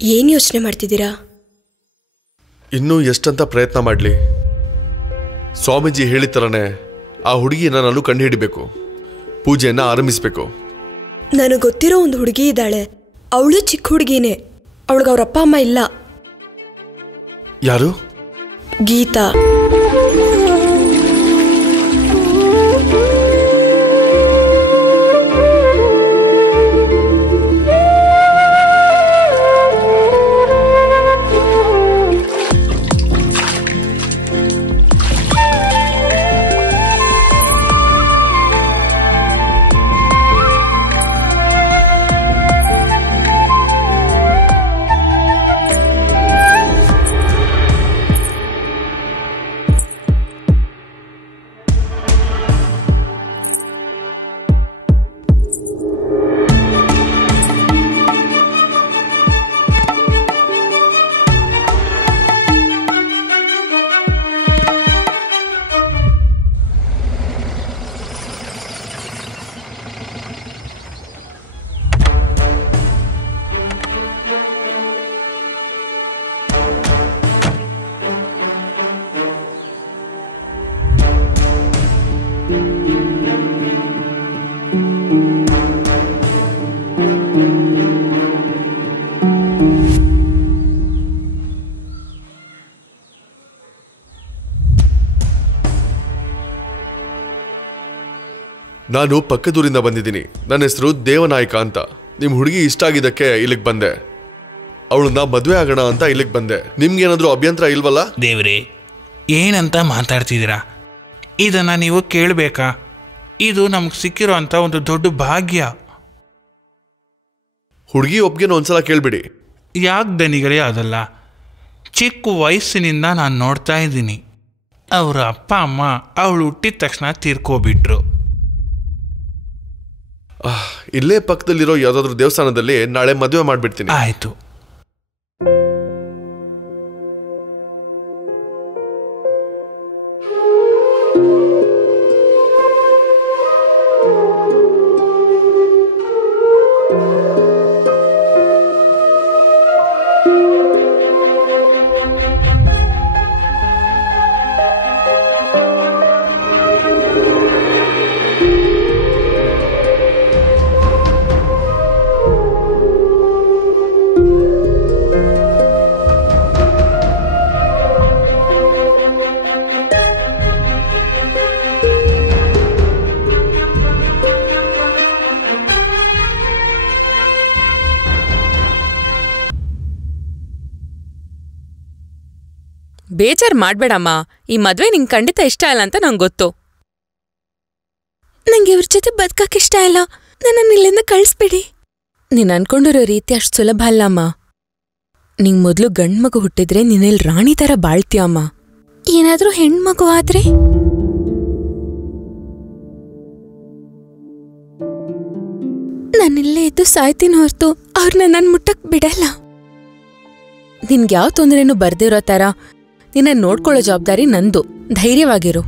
ಏನು ಯೋಚನೆ ಮಾಡ್ತಿದ್ದೀರಾ? ಇನ್ನೂ ಎಷ್ಟಂತ ಪ್ರಯತ್ನ ಮಾಡಲಿ? ಸ್ವಾಮೀಜಿ ಹೇಳಿದ ಥರನೇ ಆ ಹುಡುಗಿನ ನಾನು ಕಂಡುಹಿಡಿಬೇಕು, ಪೂಜೆಯನ್ನು ಆರಂಭಿಸಬೇಕು. ನನಗೆ ಗೊತ್ತಿರೋ ಒಂದು ಹುಡುಗಿ ಇದ್ದಾಳೆ. ಅವಳು ಚಿಕ್ಕ ಹುಡುಗಿನೇ. ಅವಳಿಗೆ ಅವ್ರ ಅಪ್ಪ ಅಮ್ಮ ಇಲ್ಲ. ಯಾರು? ಗೀತಾ. ನಾನು ಪಕ್ಕದೂರಿಂದ ಬಂದಿದ್ದೀನಿ. ನನ್ನ ಹೆಸರು ದೇವನಾಯಕ ಅಂತ. ನಿಮ್ಮ ಹುಡುಗಿ ಇಷ್ಟ ಆಗಿದ್ದಕ್ಕೆ ಇಲ್ಲಿಗೆ ಬಂದೆ. ಅವಳನ್ನ ಮದುವೆ ಆಗೋಣ ಅಂತ ಇಲ್ಲಿಗೆ ಬಂದೆ. ನಿಮ್ಗೇನಾದ್ರೂ ಅಭ್ಯಂತರ ಇಲ್ವಲ್ಲ? ದೇವ್ರೇ, ಏನಂತ ಮಾತಾಡ್ತಿದ್ದೀರಾ? ಇದನ್ನು ನೀವು ಕೇಳಬೇಕಾ? ಇದು ನಮ್ಗೆ ಸಿಕ್ಕಿರೋ ಅಂಥ ಒಂದು ದೊಡ್ಡ ಭಾಗ್ಯ. ಹುಡುಗಿ ಒಪ್ಗೆನ ಒಂದ್ಸಲ ಕೇಳ್ಬಿಡಿ. ಯಾಕೆ ದನಿಗಳೇ ಅದಲ್ಲ? ಚಿಕ್ಕ ವಯಸ್ಸಿನಿಂದ ನಾನು ನೋಡ್ತಾ ಇದ್ದೀನಿ. ಅವರ ಅಪ್ಪ ಅಮ್ಮ ಅವಳು ಹುಟ್ಟಿದ ತಕ್ಷಣ ತೀರ್ಕೋಬಿಟ್ರು. ಇಲ್ಲೇ ಪಕ್ಕದಲ್ಲಿರೋ ಯಾವುದಾದ್ರೂ ದೇವಸ್ಥಾನದಲ್ಲಿ ನಾಳೆ ಮದುವೆ ಮಾಡಿಬಿಡ್ತೀನಿ. ಆಯಿತು. ಬೇಜಾರ್ ಮಾಡ್ಬೇಡಮ್ಮ. ಈ ಮದ್ವೆ ನಿಂಗೆ ಖಂಡಿತ ಇಷ್ಟ ಇಲ್ಲ ಅಂತ ನಂಗೆ ಗೊತ್ತು. ನಂಗೆ ಇವ್ರ ಜೊತೆ ಬದುಕಕ್ಕೆ ಇಷ್ಟ ಇಲ್ಲ. ನನ್ನನ್ನು ಇಲ್ಲಿಂದ ಕಳಿಸ್ಬಿಡಿ. ನೀನ್ ಅನ್ಕೊಂಡಿರೋ ರೀತಿ ಅಷ್ಟು ಸುಲಭ ಅಲ್ಲಮ್ಮ. ನಿಂಗ್ ಮೊದ್ಲು ಗಂಡ್ಮಗು ಹುಟ್ಟಿದ್ರೆ ನೀನಿಲ್ ರಾಣಿ ತರ ಬಾಳ್ತೀಯಮ್ಮ. ಏನಾದ್ರೂ ಹೆಣ್ಮಗು ಆದ್ರೆ ನಾನಿಲ್ಲೇ ಇದ್ದು ಸಾಯ್ತೀನಿ ಹೊರ್ತು ಅವ್ರನ್ನ ನನ್ ಮುಟ್ಟಕ್ ಬಿಡಲ್ಲ. ನಿನ್ಗ್ಯಾವ್ ತೊಂದ್ರೆನೂ ಬರ್ದಿರೋ ತರ ನಿನ್ನ ನೋಡ್ಕೊಳ್ಳೋ ಜವಾಬ್ದಾರಿ ನಂದು. ಧೈರ್ಯವಾಗಿರು.